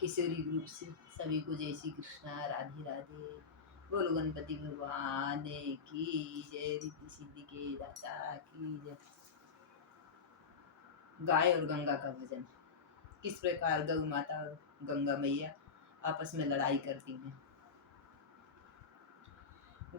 किशोरी group से सभी को जय श्री कृष्णा, राधे राधे। बोलो गणपति भगवान की जय, रिद्धि सिद्धि के दाता की जय। गाय और गंगा का भजन। किस प्रकार गौ माता और गंगा मैया आपस में लड़ाई करती हैं।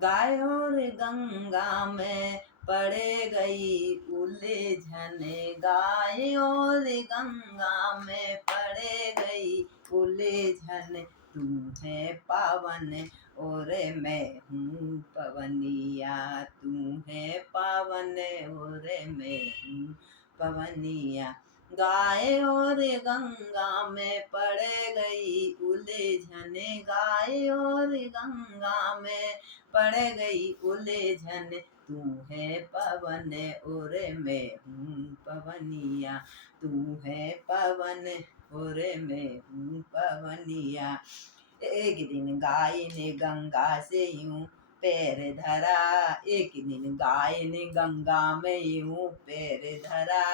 गाय और गंगा में पड़े गई उलझन, गाय और गंगा में पड़े गई उलझन। तू है पावन और मैं हूँ पवनिया, तू है पावन और मैं हूँ पवनिया। गाय और गंगा में पड़ गई उलझन, गाय और गंगा में पड़ गई उलझन। तू है पवन और मैं हूँ पवनिया, तू है पवन और मैं हूँ पवनिया। एक दिन गाय ने गंगा से यूं पैर धरा, एक दिन गाय ने गंगा में यूं पैर धरा,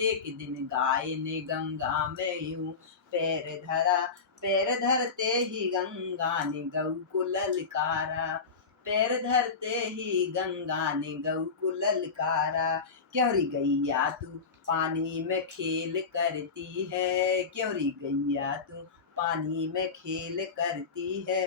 एक दिन गाय ने गंगा में यूं पैर धरा। पैर धरते ही गंगा ने गौ को ललकारा, पैर धरते ही गंगा ने गौ को ललकारा। क्यों री गैया तू पानी में खेल करती है, क्यों री गैया तू पानी में खेल करती है।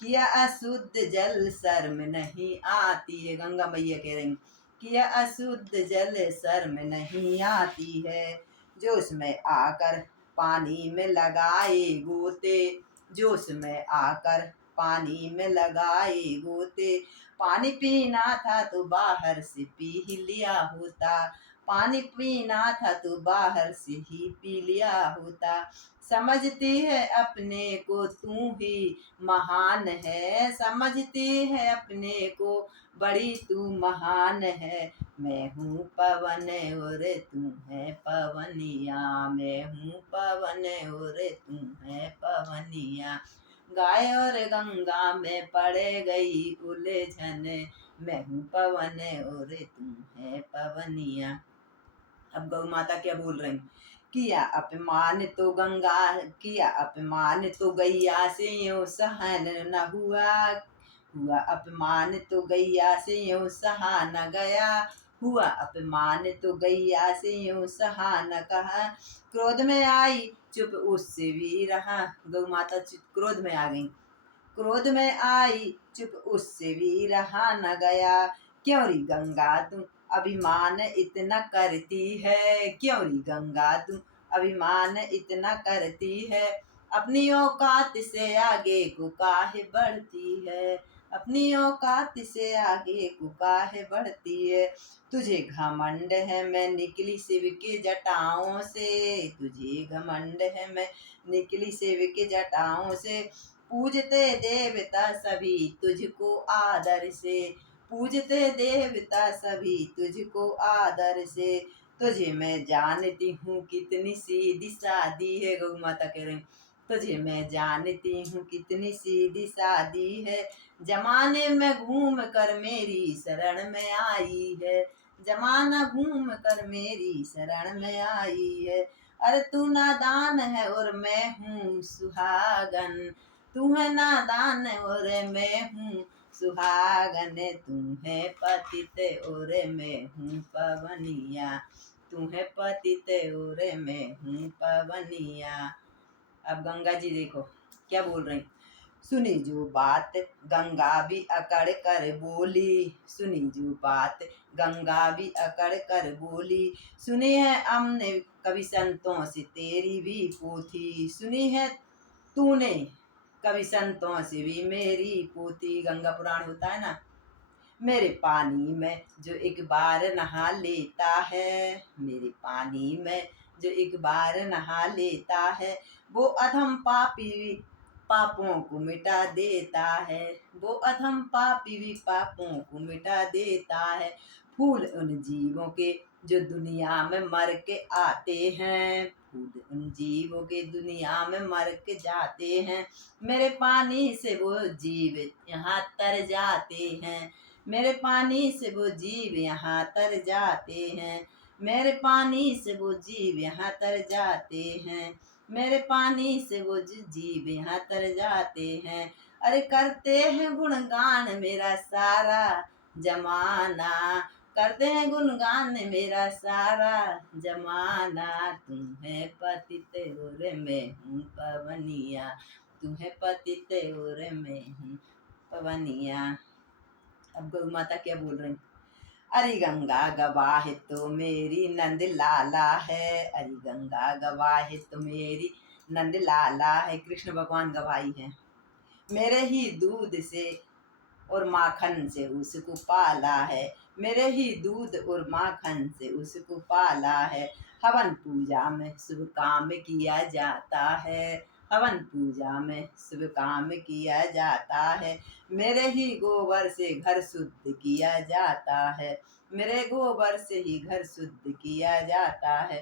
किया अशुद्ध जल शर्म नहीं आती है। गंगा मैया कह रही किया अशुद्ध जल शर्म नहीं आती है। जोश में आकर पानी में लगाए गोते, जोश में आकर पानी में लगाए गोते। पानी पीना था तो बाहर से पी लिया होता, पानी पीना था तो बाहर से ही पी लिया होता। समझती है अपने को तू ही महान है, समझती है अपने को बड़ी तू महान है। मैं हूँ पवन और तू है पवनिया, मैं हूँ पवन और तू है पवनिया। गाय और गंगा में पड़ गई उलझन, मैं हूँ पवन और तू है पवनिया। अब गौ माता क्या बोल रही, किया अपमान तो गंगा, किया अपमान तो गैया से यूं सहन न हुआ, हुआ अपमान तो गैया से यूं सहा न गया, हुआ अपमान तो गैया से यूं सहा न कहा। क्रोध में आई चुप उससे भी रहा, गौ माता क्रोध में आ गई, क्रोध में आई चुप उससे भी रहा न गया। क्यों री गंगा तू अभिमान इतना करती है, क्यों री गंगा तू अभिमान इतना करती है। अपनी औकात से आगे को काहे बढ़ती है, अपनी औकात से आगे को काहे बढ़ती है। तुझे घमंड है मैं निकली शिव के जटाओं से, तुझे घमंड है मैं निकली शिव के जटाओं से। पूजते देवता सभी तुझको आदर से, पूजते देवता सभी तुझको आदर से। तुझे मैं जानती हूँ कितनी सीधी सादी है, गौ माता कह रही तुझे मैं जानती हूँ कितनी सीधी सादी है। जमाने में घूम कर मेरी शरण में आई है, जमाना घूम कर मेरी शरण में आई है। अरे तू नादान है और मैं हूँ सुहागन, तू है नादान और मैं हूँ सुहागन। तू है पतित और मैं हूँ पवनिया, तू है पतित और मैं हूँ पवनिया। अब गंगा जी देखो क्या बोल रही, सुनी जो बात गंगा भी अकड़ कर बोली, सुनी जो बात गंगा भी अकड़ कर बोली। सुनी है हमने कभी संतों से तेरी भी पोथी, सुनी है तूने कभी संतों से भी मेरी पोथी। गंगा पुराण होता है ना। मेरे पानी में जो एक बार नहा लेता है, मेरे पानी में जो एक बार नहा लेता है, वो अधम पापी पापों को मिटा देता है, वो अधम पापी भी पापों को मिटा देता है। फूल उन जीवों के जो दुनिया में मर के आते हैं, फूल उन जीवों के दुनिया में मर के जाते हैं। मेरे पानी से वो जीव यहाँ तर जाते हैं, मेरे पानी से वो जीव यहाँ तर जाते हैं, मेरे पानी से वो जीव यहाँ तर जाते हैं। मेरे पानी से वो जीव यहाँ तर जाते हैं। अरे करते हैं गुणगान मेरा सारा जमाना, करते हैं गुणगान मेरा सारा जमाना। तुम है पतित और मैं हूँ पवनिया, तुम है पतित और मैं हूँ पवनिया। अब गौ माता क्या बोल रही? अरे गंगा गवाह तो मेरी नंद लाला है, अरे गंगा गवाह तो मेरी नंद लाला है। कृष्ण भगवान गवाही है। मेरे ही दूध से और माखन से उसको पाला है, मेरे ही दूध और माखन से उसको पाला है। हवन पूजा में शुभ काम किया जाता है, हवन पूजा में शुभ काम किया जाता है। मेरे ही गोबर से घर शुद्ध किया जाता है, मेरे गोबर से ही घर शुद्ध किया जाता है।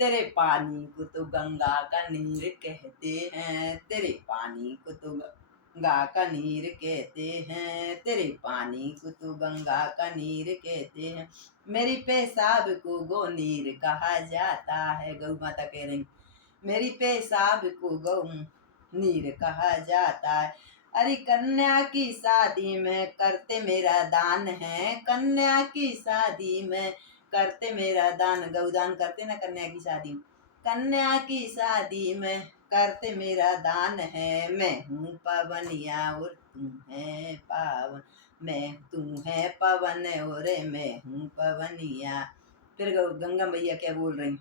तेरे पानी को तो गंगा का नीर कहते हैं, तेरे पानी को तो गंगा का नीर कहते हैं, तेरे पानी को तो गंगा का नीर कहते हैं। मेरी पेशाब को गौ नीर कहा जाता है। गौ माता कह रही मेरी पेशाब को गौ नीर कहा जाता है। अरे कन्या की शादी में करते मेरा दान है, कन्या की शादी में करते मेरा दान। गौदान करते ना कन्या की शादी, कन्या की शादी में करते मेरा दान है। मैं हूँ पवनिया और तू है पावन, मैं तू है पवन और मैं हूँ पवनिया। फिर गंगा मैया क्या बोल रही?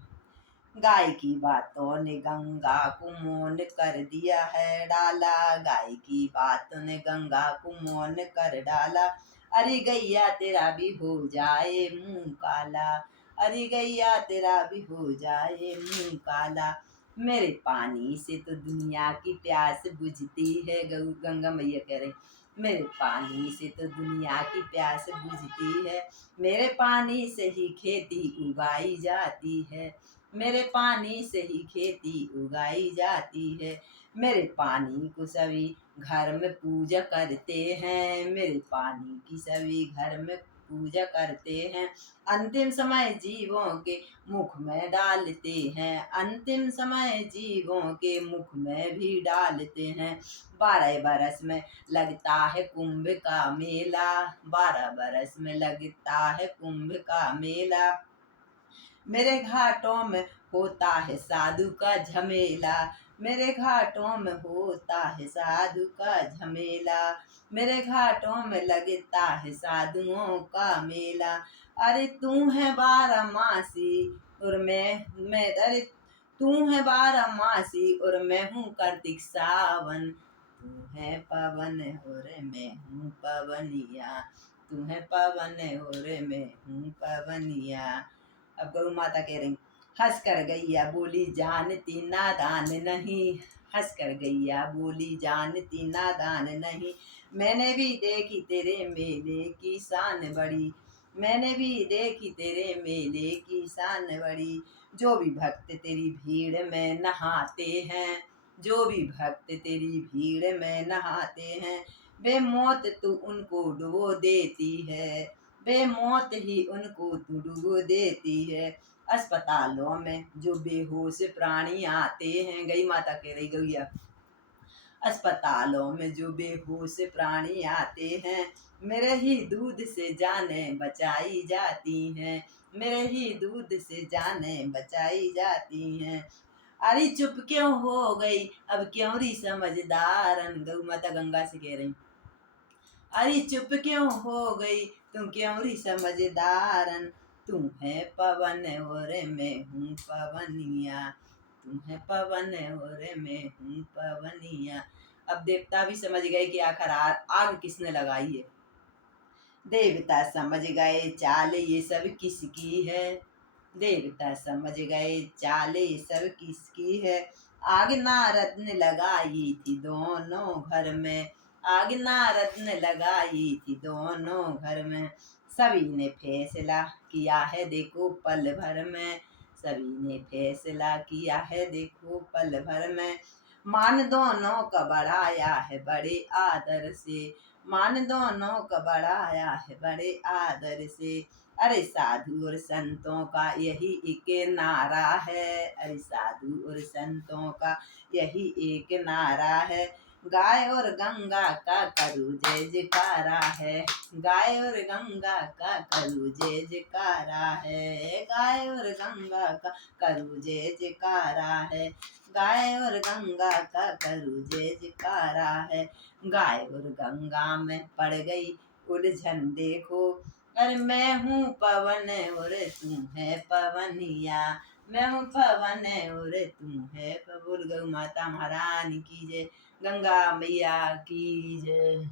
गाय की बातों ने गंगा को मौन कर दिया है डाला, गाय की बातों ने गंगा को मौन कर डाला। अरे गैया तेरा भी हो जाए मुंह काला, अरे गैया तेरा भी हो जाए मुंह काला। मेरे पानी से तो दुनिया की प्यास बुझती है। गंगा मैया कह रही मेरे पानी से तो दुनिया की प्यास बुझती है, मेरे पानी से ही खेती उगाई जाती है, मेरे पानी से ही खेती उगाई जाती है। मेरे पानी को सभी घर में पूजा करते हैं, मेरे पानी की सभी घर में पूजा करते हैं। अंतिम समय जीवों के मुख में डालते हैं, अंतिम समय जीवों के मुख में भी डालते हैं। 12 बरस में लगता है कुंभ का मेला, 12 बरस में लगता है कुंभ का मेला। मेरे घाटों में होता है साधु का झमेला, मेरे घाटों में होता है साधु का झमेला। मेरे घाटों में लगता है साधुओं का मेला। अरे तू है बारहमासी और मैं अरे तू है बारहमासी और मैं हूँ कार्तिक सावन। तू है पवन और मैं हूँ पवनिया, तू है पवन और मैं हूँ पवनिया। अब गौ माता कह रही हंस कर गैया बोली जानती नादान नहीं, हंस कर गैया बोली जानती नादान नहीं। मैंने भी देखी तेरे मेले की शान बड़ी, मैंने भी देखी तेरे मेले की शान बड़ी। जो भी भक्त तेरी भीड़ में नहाते हैं, जो भी भक्त तेरी भीड़ में नहाते हैं, वे मौत तू उनको डुबो देती है, वे मौत ही उनको तू डुबो देती है। अस्पतालों में जो बेहोश प्राणी आते हैं, गई माता कह रही गैया अस्पतालों में जो बेहोश प्राणी आते हैं, मेरे ही दूध से जाने बचाई जाती हैं, मेरे ही दूध से जाने बचाई जाती हैं। अरे चुप क्यों हो गई अब क्यों री समझदारन। गौ माता गंगा से कह रही अरे चुप क्यों हो गई तुम क्यों री समझदारन। तुम है पवन और मैं हूँ पवनिया, तुम है पवन और मैं हूँ पवनिया। अब देवता भी समझ गए कि आखिर आग किसने लगाई है। देवता समझ गए चाल ये सब किसकी है, देवता समझ गए चाल ये सब किसकी है। आग नारद ने लगाई थी दोनों घर में, आग नारद ने लगाई थी दोनों घर में। सभी ने फैसला किया है देखो पल भर में, सभी ने फैसला किया है देखो पल भर में। मान दोनों का बढ़ाया है बड़े आदर से, मान दोनों का बढ़ाया है बड़े आदर से। अरे साधु और संतों का यही एक नारा है, अरे साधु और संतों का यही एक नारा है, गाय और गंगा का करूँ जय जयकारा है, गाय और गंगा का करूँ जय जयकारा है, गाय और गंगा का करूँ जय जयकारा है, गाय और गंगा का करूँ जय जयकारा है। गाय और गंगा में पड़ गई उलझन देखो, अरे मैं हूँ पवन और तू है पवनिया, मैं हूँ पवन और तू है बोल गौ माता महारानी की जय, गंगा मैया की जय।